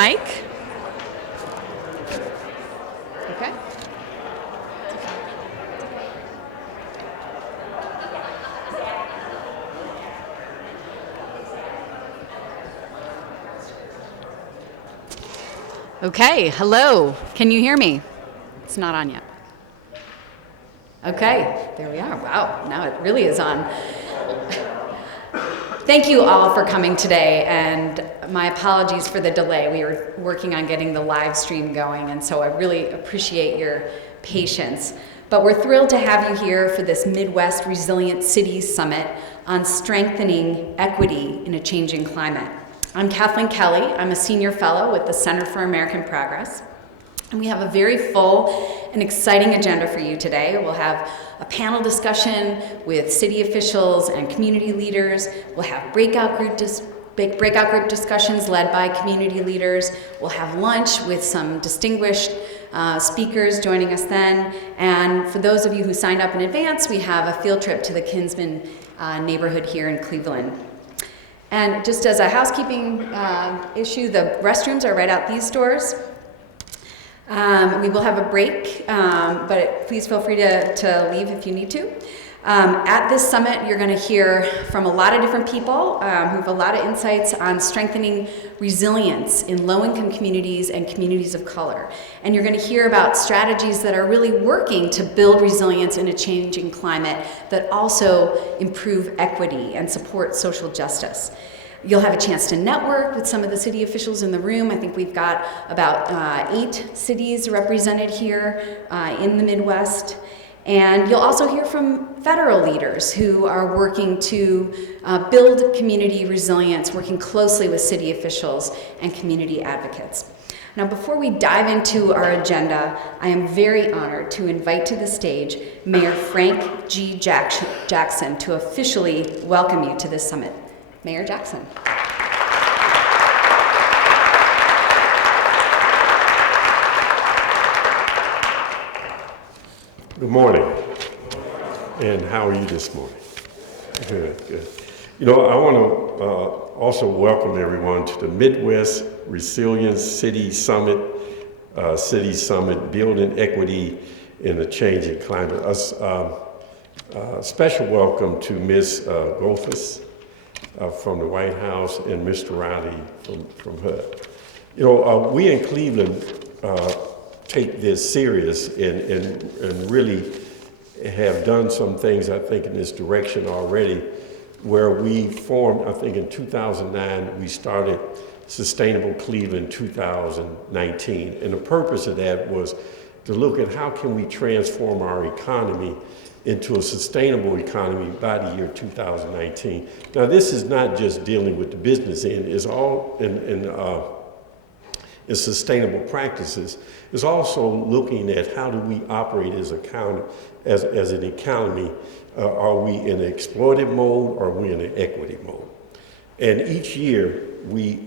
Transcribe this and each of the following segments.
Mike? Okay. Okay, hello. Can you hear me? It's not on yet. Okay, there we are. Wow, now it really is on. Thank you all for coming today, and my apologies for the delay. We were working on getting the live stream going, and so I really appreciate your patience. But we're thrilled to have you here for this Midwest Resilient Cities Summit on strengthening equity in a changing climate. I'm Kathleen Kelly. I'm a senior fellow with the Center for American Progress. And we have a very full and exciting agenda for you today. We'll have a panel discussion with city officials and community leaders. We'll have breakout group discussions led by community leaders. We'll have lunch with some distinguished speakers joining us then. And for those of you who signed up in advance, we have a field trip to the Kinsman neighborhood here in Cleveland. And just as a housekeeping issue, the restrooms are right out these doors. We will have a break, but please feel free to leave if you need to. At this summit, you're going to hear from a lot of different people who have a lot of insights on strengthening resilience in low-income communities and communities of color. And you're going to hear about strategies that are really working to build resilience in a changing climate that also improve equity and support social justice. You'll have a chance to network with some of the city officials in the room. I think we've got about 8 cities represented here in the Midwest. And you'll also hear from federal leaders who are working to build community resilience, working closely with city officials and community advocates. Now, before we dive into our agenda, I am very honored to invite to the stage Mayor Frank G. Jackson to officially welcome you to this summit. Mayor Jackson. Good morning. And how are you this morning? Good, good. You know, I want to also welcome everyone to the Midwest Resilient City Summit, Building Equity in a Changing Climate. A special welcome to Ms. Goldfuss from the White House and Mr. Riley from HUD. You know, we in Cleveland take this serious and really have done some things, I think, in this direction already, where we formed, I think in 2009, we started Sustainable Cleveland 2019. And the purpose of that was to look at how can we transform our economy into a sustainable economy by the year 2019. Now, this is not just dealing with the business end, it's all in sustainable practices. It's also looking at how do we operate as an economy. Are we in an exploitive mode or are we in an equity mode? And each year we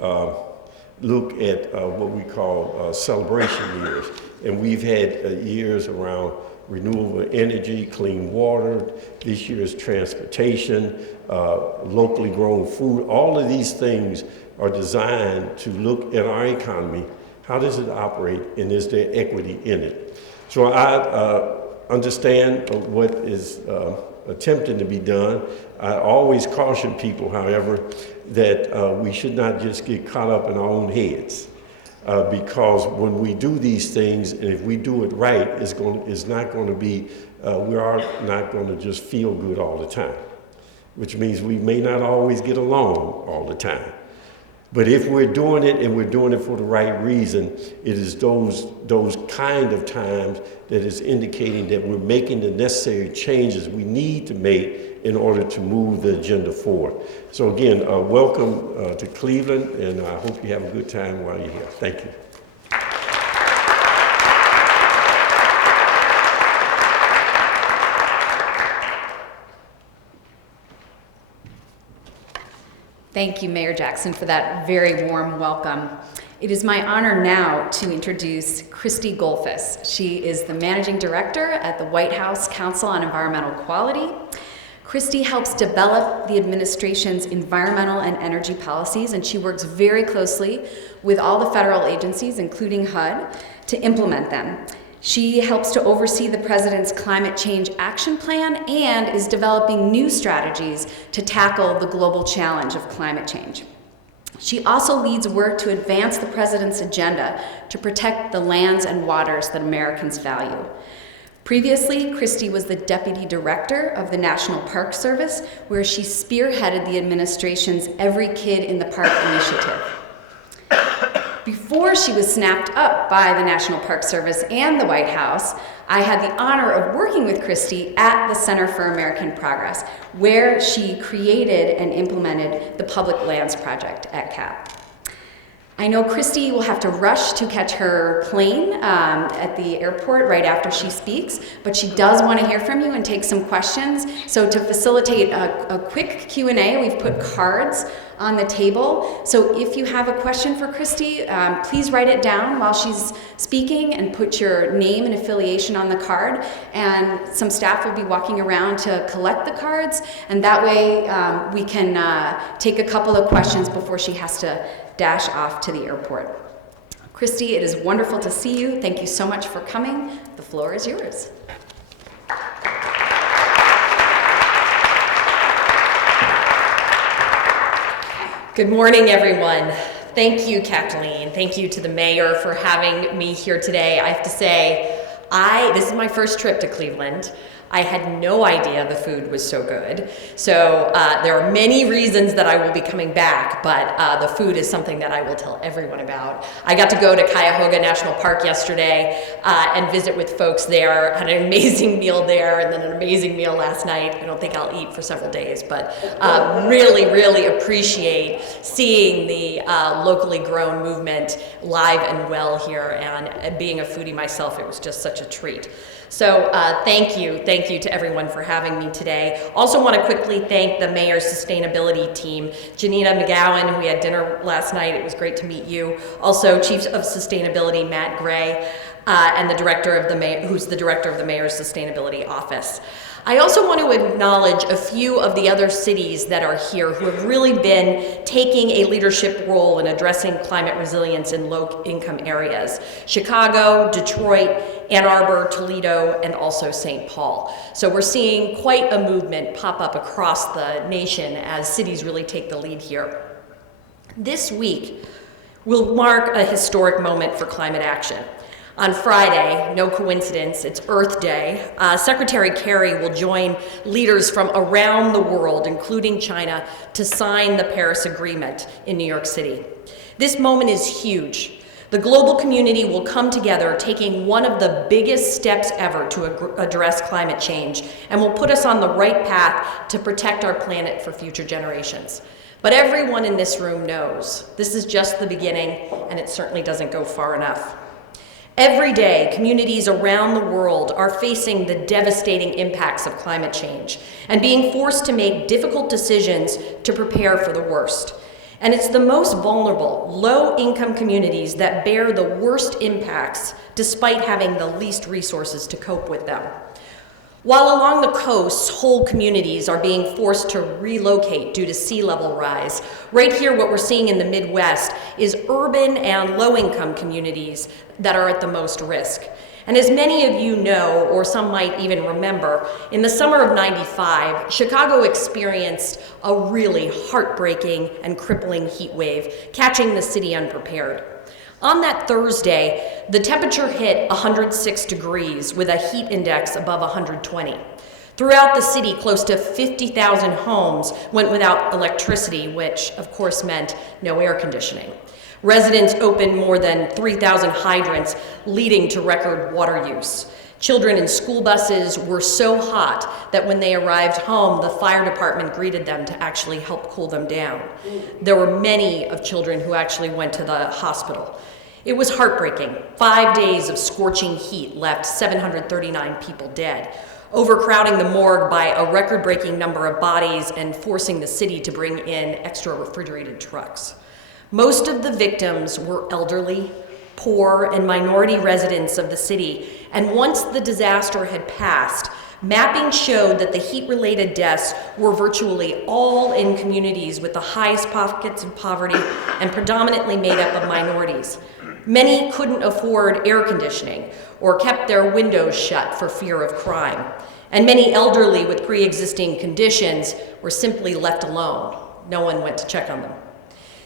look at what we call celebration years. And we've had years around renewable energy, clean water. This year is transportation, locally grown food. All of these things are designed to look at our economy. How does it operate, and is there equity in it? So I understand what is attempting to be done. I always caution people, however, that we should not just get caught up in our own heads. Because when we do these things, and if we do it right, it's not going to be, we are not going to just feel good all the time, which means we may not always get along all the time. But if we're doing it and we're doing it for the right reason, it is those kind of times that is indicating that we're making the necessary changes we need to make in order to move the agenda forward. So again, welcome to Cleveland, and I hope you have a good time while you're here. Thank you. Thank you, Mayor Jackson, for that very warm welcome. It is my honor now to introduce Christy Goldfuss. She is the Managing Director at the White House Council on Environmental Quality. Christy helps develop the administration's environmental and energy policies, and she works very closely with all the federal agencies, including HUD, to implement them. She helps to oversee the President's Climate Change Action Plan and is developing new strategies to tackle the global challenge of climate change. She also leads work to advance the President's agenda to protect the lands and waters that Americans value. Previously, Christy was the Deputy Director of the National Park Service, where she spearheaded the administration's Every Kid in the Park initiative. Before she was snapped up by the National Park Service and the White House, I had the honor of working with Christy at the Center for American Progress, where she created and implemented the Public Lands Project at CAP. I know Christy will have to rush to catch her plane at the airport right after she speaks, but she does want to hear from you and take some questions. So to facilitate a quick Q&A, we've put cards on the table. So if you have a question for Christy, please write it down while she's speaking and put your name and affiliation on the card. And some staff will be walking around to collect the cards. And that way we can take a couple of questions before she has to dash off to the airport. Christy, it is wonderful to see you. Thank you so much for coming. The floor is yours. Good morning, everyone. Thank you, Kathleen. Thank you to the mayor for having me here today. I have to say, this is my first trip to Cleveland. I had no idea the food was so good. So there are many reasons that I will be coming back, but the food is something that I will tell everyone about. I got to go to Cuyahoga National Park yesterday and visit with folks there. Had an amazing meal there and then an amazing meal last night. I don't think I'll eat for several days, but really, really appreciate seeing the locally grown movement live and well here. And being a foodie myself, it was just such a treat. So thank you to everyone for having me today. Also want to quickly thank the mayor's sustainability team, Janina McGowan, who we had dinner last night. It was great to meet you. Also, Chief of Sustainability Matt Gray, and the director of who's the director of the mayor's sustainability office. I also want to acknowledge a few of the other cities that are here who have really been taking a leadership role in addressing climate resilience in low-income areas. Chicago, Detroit, Ann Arbor, Toledo, and also St. Paul. So we're seeing quite a movement pop up across the nation as cities really take the lead here. This week will mark a historic moment for climate action. On Friday, no coincidence, it's Earth Day, Secretary Kerry will join leaders from around the world, including China, to sign the Paris Agreement in New York City. This moment is huge. The global community will come together, taking one of the biggest steps ever to address climate change, and will put us on the right path to protect our planet for future generations. But everyone in this room knows this is just the beginning, and it certainly doesn't go far enough. Every day, communities around the world are facing the devastating impacts of climate change and being forced to make difficult decisions to prepare for the worst. And it's the most vulnerable, low-income communities that bear the worst impacts despite having the least resources to cope with them. While along the coasts, whole communities are being forced to relocate due to sea level rise, right here what we're seeing in the Midwest is urban and low-income communities that are at the most risk. And as many of you know, or some might even remember, in the summer of '95, Chicago experienced a really heartbreaking and crippling heat wave, catching the city unprepared. On that Thursday, the temperature hit 106 degrees with a heat index above 120. Throughout the city, close to 50,000 homes went without electricity, which of course meant no air conditioning. Residents opened more than 3,000 hydrants, leading to record water use. Children in school buses were so hot that when they arrived home, the fire department greeted them to actually help cool them down. There were many of children who actually went to the hospital. It was heartbreaking. 5 days of scorching heat left 739 people dead, overcrowding the morgue by a record-breaking number of bodies and forcing the city to bring in extra refrigerated trucks. Most of the victims were elderly, poor, and minority residents of the city, and once the disaster had passed, Mapping showed that the heat-related deaths were virtually all in communities with the highest pockets of poverty and predominantly made up of minorities. Many couldn't afford air conditioning or kept their windows shut for fear of crime. And many elderly with pre-existing conditions were simply left alone. No one went to check on them.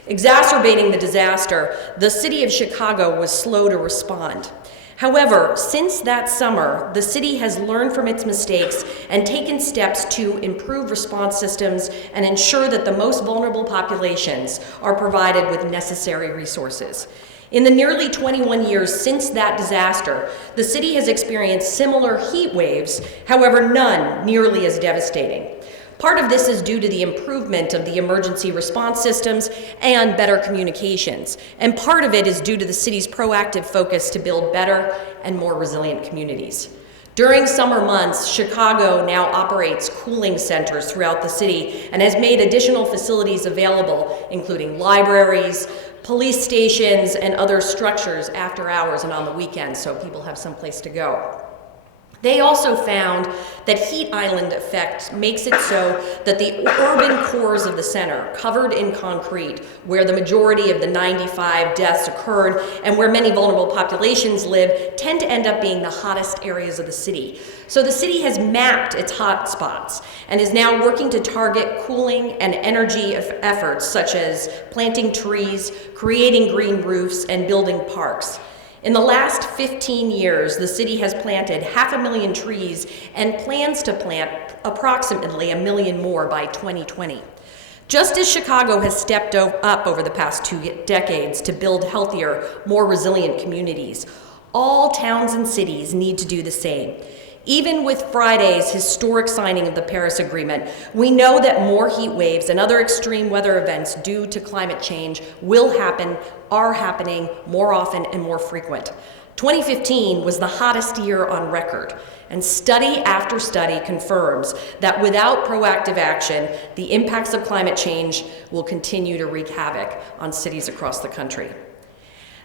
Exacerbating the disaster, the city of Chicago was slow to respond. However, since that summer, the city has learned from its mistakes and taken steps to improve response systems and ensure that the most vulnerable populations are provided with necessary resources. In the nearly 21 years since that disaster, the city has experienced similar heat waves, however, none nearly as devastating. Part of this is due to the improvement of the emergency response systems and better communications, and part of it is due to the city's proactive focus to build better and more resilient communities. During summer months, Chicago now operates cooling centers throughout the city and has made additional facilities available, including libraries, police stations, and other structures after hours and on the weekends, so people have someplace to go. They also found that heat island effect makes it so that the urban cores of the center, covered in concrete, where the majority of the 95 deaths occurred and where many vulnerable populations live, tend to end up being the hottest areas of the city. So the city has mapped its hot spots and is now working to target cooling and energy efforts such as planting trees, creating green roofs, and building parks. In the last 15 years, the city has planted 500,000 trees and plans to plant approximately 1 million more by 2020. Just as Chicago has stepped up over the past 2 decades to build healthier, more resilient communities, all towns and cities need to do the same. Even with Friday's historic signing of the Paris Agreement, we know that more heat waves and other extreme weather events due to climate change will happen, are happening more often and more frequent. 2015 was the hottest year on record, and study after study confirms that without proactive action, the impacts of climate change will continue to wreak havoc on cities across the country.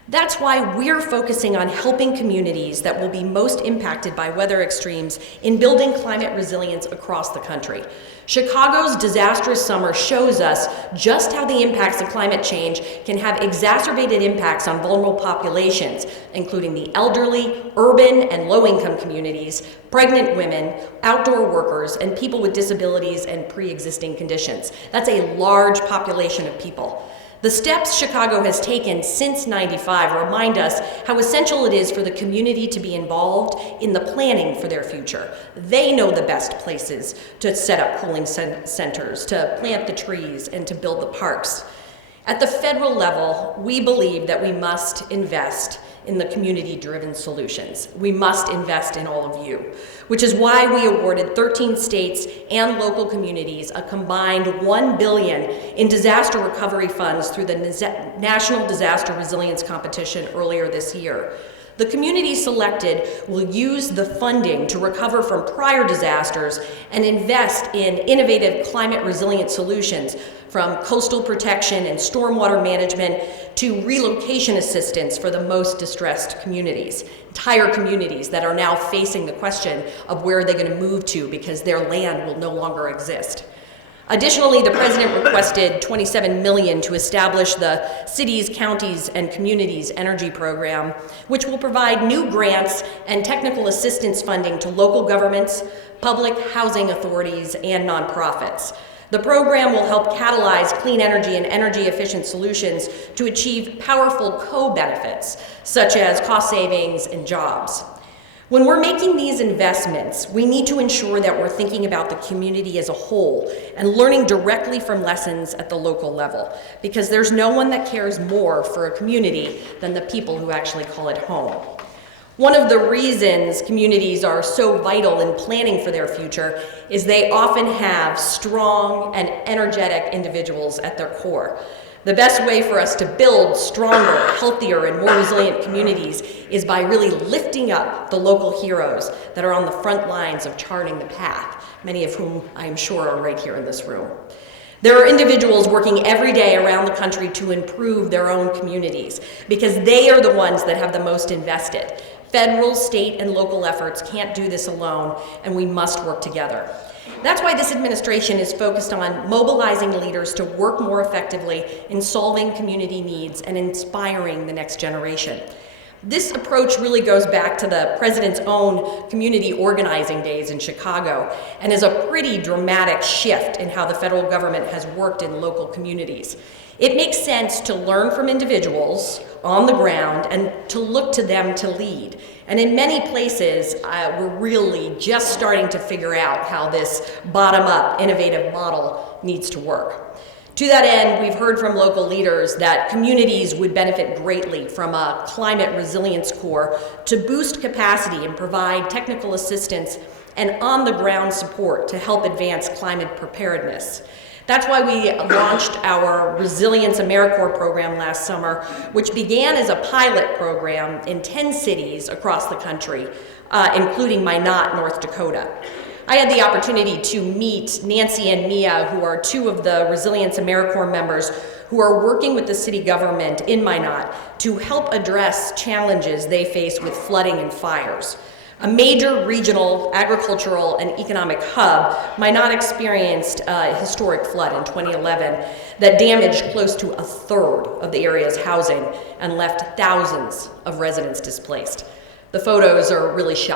That's why we're focusing on helping communities that will be most impacted by weather extremes in building climate resilience across the country. Chicago's disastrous summer shows us just how the impacts of climate change can have exacerbated impacts on vulnerable populations, including the elderly, urban and low-income communities, pregnant women, outdoor workers, and people with disabilities and pre-existing conditions. That's a large population of people. The steps Chicago has taken since '95 remind us how essential it is for the community to be involved in the planning for their future. They know the best places to set up cooling centers, to plant the trees, and to build the parks. At the federal level, we believe that we must invest in the community-driven solutions. We must invest in all of you, which is why we awarded 13 states and local communities a combined $1 billion in disaster recovery funds through the National Disaster Resilience Competition earlier this year. The communities selected will use the funding to recover from prior disasters and invest in innovative climate resilient solutions, from coastal protection and stormwater management to relocation assistance for the most distressed communities, entire communities that are now facing the question of where are they going to move to because their land will no longer exist. Additionally, the president requested $27 million to establish the cities, counties, and communities energy program, which will provide new grants and technical assistance funding to local governments, public housing authorities, and nonprofits. The program will help catalyze clean energy and energy efficient solutions to achieve powerful co-benefits, such as cost savings and jobs. When we're making these investments, we need to ensure that we're thinking about the community as a whole and learning directly from lessons at the local level, because there's no one that cares more for a community than the people who actually call it home. One of the reasons communities are so vital in planning for their future is they often have strong and energetic individuals at their core. The best way for us to build stronger, healthier, and more resilient communities is by really lifting up the local heroes that are on the front lines of charting the path, many of whom I am sure are right here in this room. There are individuals working every day around the country to improve their own communities because they are the ones that have the most invested. Federal, state, and local efforts can't do this alone, and we must work together. That's why this administration is focused on mobilizing leaders to work more effectively in solving community needs and inspiring the next generation. This approach really goes back to the president's own community organizing days in Chicago and is a pretty dramatic shift in how the federal government has worked in local communities. It makes sense to learn from individuals on the ground and to look to them to lead. And in many places, we're really just starting to figure out how this bottom-up innovative model needs to work. To that end, we've heard from local leaders that communities would benefit greatly from a climate resilience corps to boost capacity and provide technical assistance and on-the-ground support to help advance climate preparedness. That's why we launched our Resilience Americorps program last summer, which began as a pilot program in 10 cities across the country, including Minot, North Dakota. I had the opportunity to meet Nancy and Mia, who are two of the Resilience Americorps members who are working with the city government in Minot to help address challenges they face with flooding and fires. A major regional agricultural and economic hub, Minot experienced a historic flood in 2011 that damaged close to a third of the area's housing and left thousands of residents displaced. The photos are really shocking.